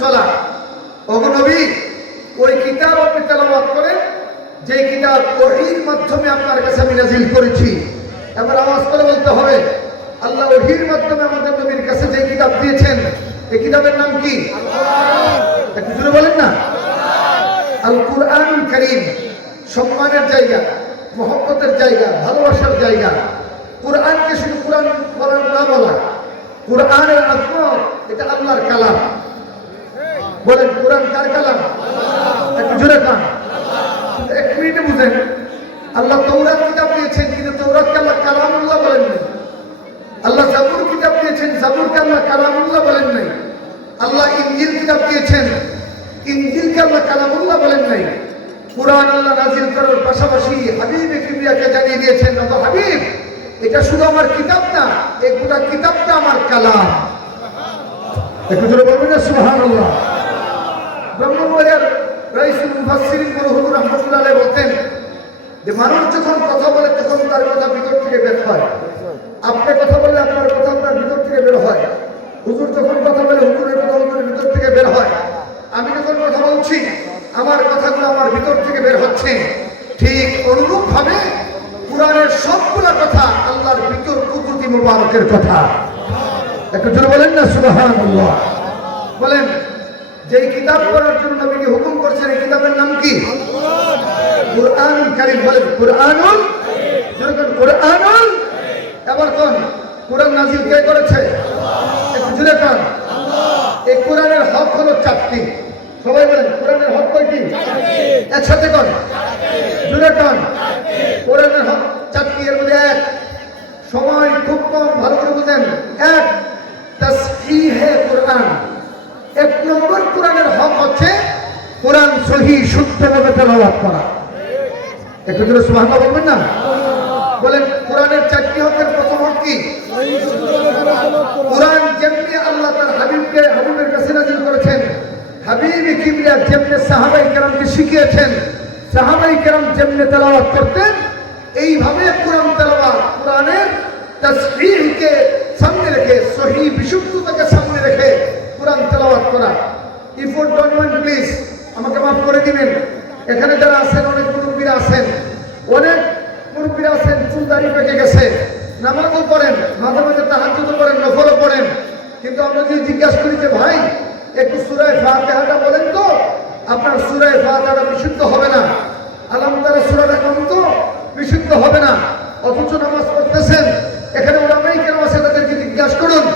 সলা নবী ওই কিতাব আপনি তেলাওয়াত করেন যে কিতাব ওহির মাধ্যমে আপনার কাছে আমি নাজিল করেছি। এবার আওয়াজ করে বলতে হবে আল্লাহ ওহির মাধ্যমে আমাদের নবীর কাছে যে কিতাব দিয়েছেন এই কিতাবের নাম কি? জোরে বলেন না। আল কুরআনুল করিম সম্মানের জায়গা মহব্বতের জায়গা ভালোবাসার জায়গা। কোরআনকে শুধু কোরআন কোরআন না বলা কোরআনের আজমত এটা আল্লাহর কালাম। বলেন, কোরআন কার কালাম? একটু জোরে কিন্তু এক মিনিটে বুঝেন। আল্লাহ তৌরাত কিতাব দিয়েছেন, কিন্তু তৌরাতকে আল্লাহ কালামুল্লাহ বলেন নাই। আল্লাহ জাবুর কিতাব দিয়েছেন, জাবুরকে আল্লাহ কালামুল্লাহ বলেন নাই। আল্লাহ ইঞ্জিল কিতাব দিয়েছেন ইঞ্জিলকে আল্লাহ কালামুল্লাহ বলেন নাই। কোরআন আল্লাহ নাজিল করার পাশাপাশি হাবিব কিবরিয়াকে জানিয়ে দিয়েছেন নব হাবিব, এটা শুধু আমার কিতাব না, এই গোটা কিতাবটা আমার কালাম। একটু জোরে বলবেন না? সুবহানাল্লাহ। ব্রহ্মবাজার রাইসুল মুফাসসিরিন বড় হুজুর রাহমাতুল্লাহ বলতেন যে মানুষ যখন কথা বলে তখন তার ভিতর থেকে বের হয়। আপনি কথা বললে আপনার কথা আপনার ভিতর থেকে বের হয়। হুজুর যখন কথা বলে হুজুরের ভিতর থেকে বের হয়। আমি যখন কথা বলছি, আমার কথাগুলো আমার ভিতর থেকে বের হচ্ছে। ঠিক অনুরূপ ভাবে কোরআনের সবগুলো কথা আল্লাহর ভিতর মুবারকের কথা। একটু বলেন না, সুবহানাল্লাহ। বলেন যেই কিতাব পড়ার জন্য নবীকে হুকুম করছেন, এই কিতাবের নাম কি? কোরআন কারিম কোরআনুল কোরআনুল কুরআনুল। এবার কোন? কোরআন নাজির কে করেছে একটু জুড়ে কান এই কোরআনের হক হলো চারটি সবাই বলেন কোরআনের হক কয়টি একসাথে কন জুড়ে কান কোরআনের হক চারটি এর মধ্যে এক সময় খুব কম ভালো করে বুঝেন এক তাসহিহে কোরআন এক নম্বর কোরআনের হক হচ্ছে কোরআন সহি শুদ্ধভাবে তেলাওয়াত করা একটু জোরে সুবহানাল্লাহ বলবেন না? বলেন, কোরআনের চারটি হকের প্রথম হক কি? কোরআন যেমনি আল্লাহ তার হাবিবকে, হাবিবের কাছে নাজিল করেছেন, হাবিব কিবরিয়া যেমনি সাহাবাই কেরামকে শিখিয়েছেন, সাহাবাই কেরাম যেমনি তেলাওয়াত করতেন, এইভাবে কোরআন তেলাওয়াত, কোরআনের তাসবিহকে সামনে রেখে, সহি বিশুদ্ধতাকে সামনে রেখে কোরআন তেলাওয়াত করা। ইফোর ডোন্ট প্লিজ আমাকে মাফ করে দিবেন। এখানে যারা আছেন, অনেক মুরব্বীরা আছেন, অনেক মুরব্বীরা আছেন চুল দাড়ি পেকে গেছে। নামাজও পড়েন, মাঝে মাঝে তাহাজ্জুদও করেন নফলও পড়েন। কিন্তু আমরা যদি জিজ্ঞাসা করি যে, ভাই, একটু সুরায় ফাতিহাটা বলেন তো। আপনার সুরায় ফাতিহাটা বিশুদ্ধ হবে না। আলাম তারা সুরাটা কম তো, বিশুদ্ধ হবে না। অথচ নামাজ পড়তেছেন। এখানে ওলামাই কেন আছে, তাদেরকে জিজ্ঞাসা করুন।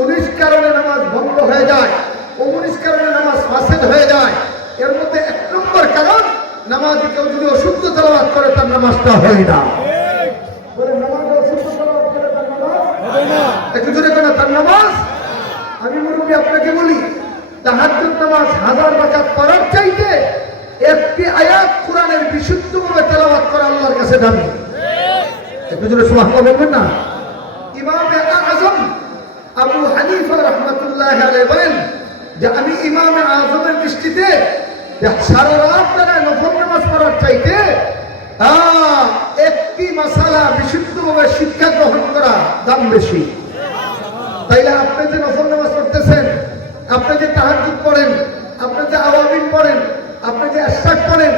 উনিশ কারণে নামাজ ভঙ্গ হয়ে যায় উনিশ কারণে নামাজ ফাসেদ হয়ে যায় এর মধ্যে এক নম্বর কারণ নামাজ কেউ যদি অশুদ্ধ তেলাওয়াত করে তার নামাজটা হয় না। নামাজ একটু জোরে তার আমি মুরব্বী আপনাকে বলি তাহাজ্জুদ নামাজ হাজার রাকাত পড়ার চাইতে একটি আয়াত কোরআনের বিশুদ্ধভাবে তেলাওয়াত করা আল্লাহর কাছে দামি। একটু জোরে সুবহানাল্লাহ বলবেন না? ইমামে আজম আবু হানিফা রহমতুল্লাহ আলাইহি বলেন যে আমি ইমামে আজমের দৃষ্টিতে যে সারা পড়ার চাইতে একটি মাসালা বিশুদ্ধভাবে শিক্ষা গ্রহণ করা দাম বেশি। তাইলে আপনি যে নফল নামাজ পড়তেছেন, আপনি যে তাহাজ্জুদ পড়েন, আপনি যে আওয়াবিন পড়েন, আপনি যে আশরাক পড়েন,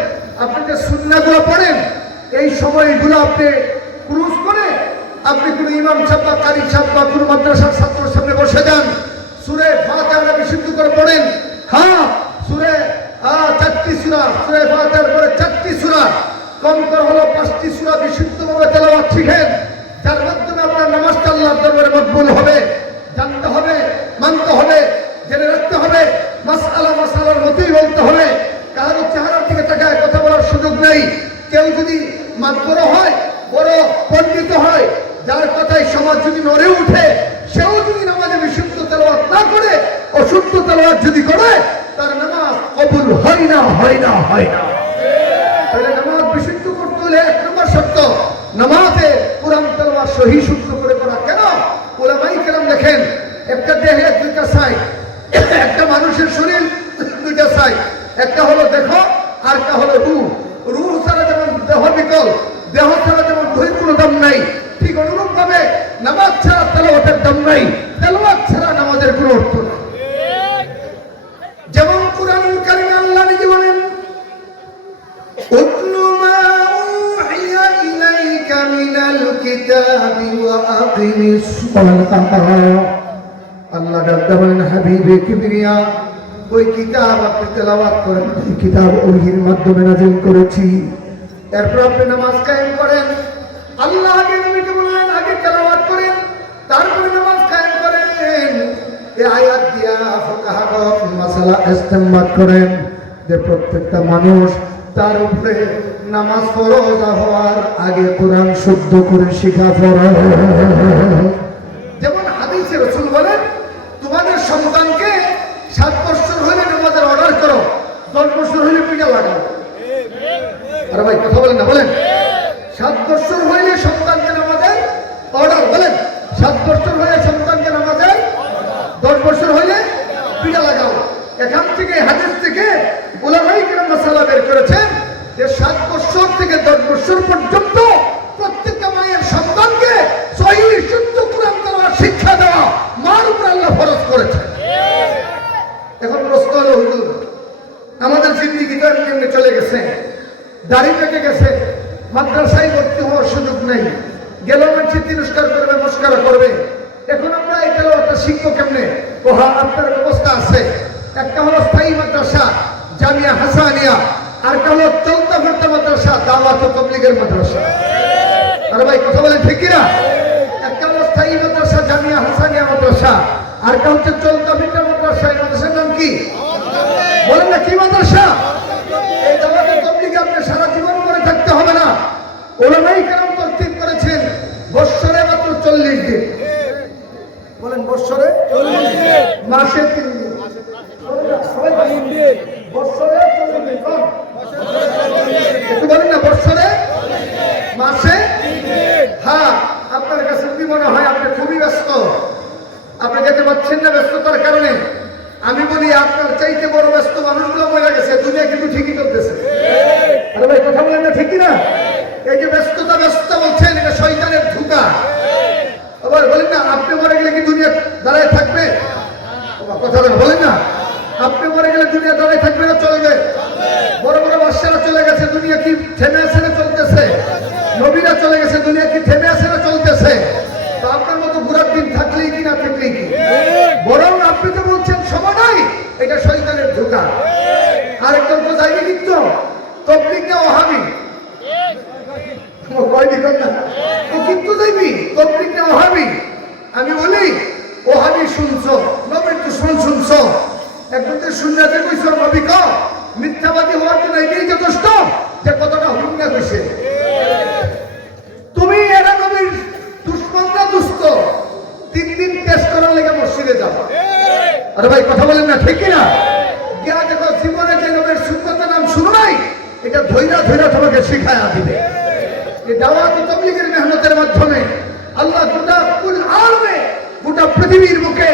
আপনি যে সুন্নাহগুলো পড়েন, এই সময়গুলো আপনি ক্রুজ করে আপনি কোনো ইমাম সাহেব বা কারি সাহেব বা কোনো মাদ্রাসার ছাত্রের সামনে বসে যান। সুরে ফাতিহাটা বিশুদ্ধ করে পড়েন? হ্যাঁ সুরে চারটি সুরা, সুরে ফাতিহার পরে চারটি করে হলো পাঁচটি সুরা বিশুদ্ধভাবে তেলাওয়াত শিখেন। যার মাধ্যমে আপনার নামাজটা আল্লাহর দরবারে মকবুল হবে, জানতে হবে, মানতে হবে, জেনে রাখতে হবে, মাসআলা মাসালার মতোই বলতে হবে। কারও চেহারা থেকে তাকায় কথা বলার সুযোগ নেই। কেউ যদি মাত্র হয়, বড় পণ্ডিত হয়, যার কথায় সমাজ যদি নড়ে উঠে, সেও যদি নামাজে বিশুদ্ধ তেলাওয়াত না করে, অশুদ্ধ তেলাওয়াত যদি করে, তার নামাজ কবুল হয় না হয় না হয় না। নামাজে কোরআন তেলাওয়াত সহি শুদ্ধ করে পড়া কেন? ওলামাই কেরাম দেখেন, একটা দেহে দুইটা সাইড, একটা মানুষের শরীর দুইটা সাইড, একটা হলো দেখো আর একটা হলো রু রুহ ছাড়া যেমন দেহ বিকল, দেহ ছাড়া যেমন দহির কোনো দাম নাই, ঠিক অনুরূপ ভাবে নামাজ ছাড়া তেলাওয়াতের দাম নাই। তেলাওয়াত ছাড়া নামাজের কোনো অর্থ وأقم الصلاة আল্লাহ ডাক্তার বলেন হাবিবে কিবরিয়া ওই কিতাব আপনি তেলাওয়াত করেন এই কিতাব ওহির মাধ্যমে নাজিল করেছি এরপর আপনি নামাজ কায়েম করেন আল্লাহ আগে নবীকে বললেন আগে তেলাওয়াত করেন তারপরে নামাজ কায়েম করেন এই আয়াত দিয়া ফুকাহাগণ মাসালা ইস্তেমবাদ করেন যে প্রত্যেকটা মানুষ তার উপরে নামাজ ফরজ হওয়ার আগে কোরআন শুদ্ধ করে শিখা ফরজ। যেমন হাদিসে রসুল বলেন, তোমাদের সন্তানকে সাত বছর হলে নামাজের অর্ডার করো, দশ বছর হলে পূজা লাগাও। আরে ভাই, কথা বলেন না, বলেন। সাত বছর হইলে সন্তানকে নামাজের অর্ডার বলেন। সাত বছর হলে সন্তানকে নামাজের দশ বছর হইলে পূজা লাগাও। এখান থেকে, হাদিস থেকে ওলামাই কিরাম মাসালা বের করেছেন যে সাত বছর থেকে দশ বছর পর্যন্ত প্রত্যেকটা মায়ের সন্তানকে শুদ্ধ কোরআন দেওয়ার শিক্ষা দেওয়া মার উপর আল্লাহ ফরজ করেছে। এখন প্রশ্ন হলো, হুজুর, আমাদের জিন্দিগি তো এমনি চলে গেছে, দাড়ি পেকে গেছে, মাদ্রাসায় ভর্তি হওয়ার সুযোগ নেই, গেল মানুষ তিরস্কার করবে নমস্কার করবে। এখন আমরা এটা একটা শিখব কেমনে? ও হ্যাঁ আপনার ব্যবস্থা আছে। একটা হলো স্থায়ী মাদ্রাসা, জামিয়া হাসানিয়া। আর হলো চলতা ফেরতা মাদ্রাসা দাওয়াত তবলিগের মাদ্রাসা। আরে ভাই কথা বলেন ঠিক কিনা? একটা হলো স্থায়ী মাদ্রাসা জামিয়া হাসানিয়া মাদ্রাসা। আর একটা হচ্ছে চলতা ফেরতা মাদ্রাসা এই মাদ্রাসার নাম কি? বলেন না কি মাদ্রাসা? এই দাওয়াত তবলিগে আপনি সারা জীবন করে থাকতে হবে না। ওলামাই কেরাম তরতিব করেছেন বৎসরে মাত্র চল্লিশ দিন। বলেন বৎসরে? মাসে তিন দিন বলেন না, সবাই বলেন। বৎসরে চল্লিশ দিন কম। একটু বলেন না বৎসরে মাসে হ্যাঁ আপনার কাছে যদি মনে হয় আপনি খুবই ব্যস্ত পারছেন না ব্যস্ততার কারণে আমি বলি আপনার চাইতে বড় ব্যস্ত মানুষগুলো মরে গেছে দুনিয়া কিন্তু ঠিকই চলতেছে। আরে ভাই কথা বলেন না ঠিকই না? এই যে ব্যস্ততা ব্যস্ত বলছেন এটা শয়তানের ধোকা। আবার বলেন না আপনি মরে গেলে কি দুনিয়া দাঁড়ায় থাকবে? কথা বলেন বলেন না আপনি মরে গেলে দুনিয়া দাঁড়ায় থাকবে না চলবে। বড় বড় বাদশারা চলে গেছে দুনিয়া কি থেমে আছে না চলতেছে? নবীরা চলে গেছে দুনিয়া কি থেমে আছে না চলতেছে তো আপনার মতো ঘোরার দিন থাকলেই কি না থাকলেই কি বরং আপনি তো বলছেন সময় নাই এটা শয়তানের ধোকা আরেকজন তো যাইনি কিন্তু তবলিক না ওহাবি ও কয়নি কথা ও কিন্তু যাইবি তবলিক না ওহাবি আমি বলি ওহাবি শুনছো নবীর দুশ্মন শুনছো একজন তো শুনতে কইছো নবী ক মিথ্যাবাদী হওয়ার জন্য এটাই যথেষ্ট যে কতটা হুঙ্গা কইছে তুমি এরা নবীর দুশ্মনরা দুষ্ট তিন দিন টেস্ট করার লেগে মসজিদে আরে ভাই, কথা বলেন না, ঠিক কিনা? গিয়া দেখো জীবনে যে নবীর সুন্দর নাম শুনো নাই, এটা ধৈরা ধৈরা তোমাকে শিখায় দিবে। এই দাওয়াত তাবলীগের মেহনতের মাধ্যমে আল্লাহ গোটা কুল আলমে গোটা পৃথিবীর বুকে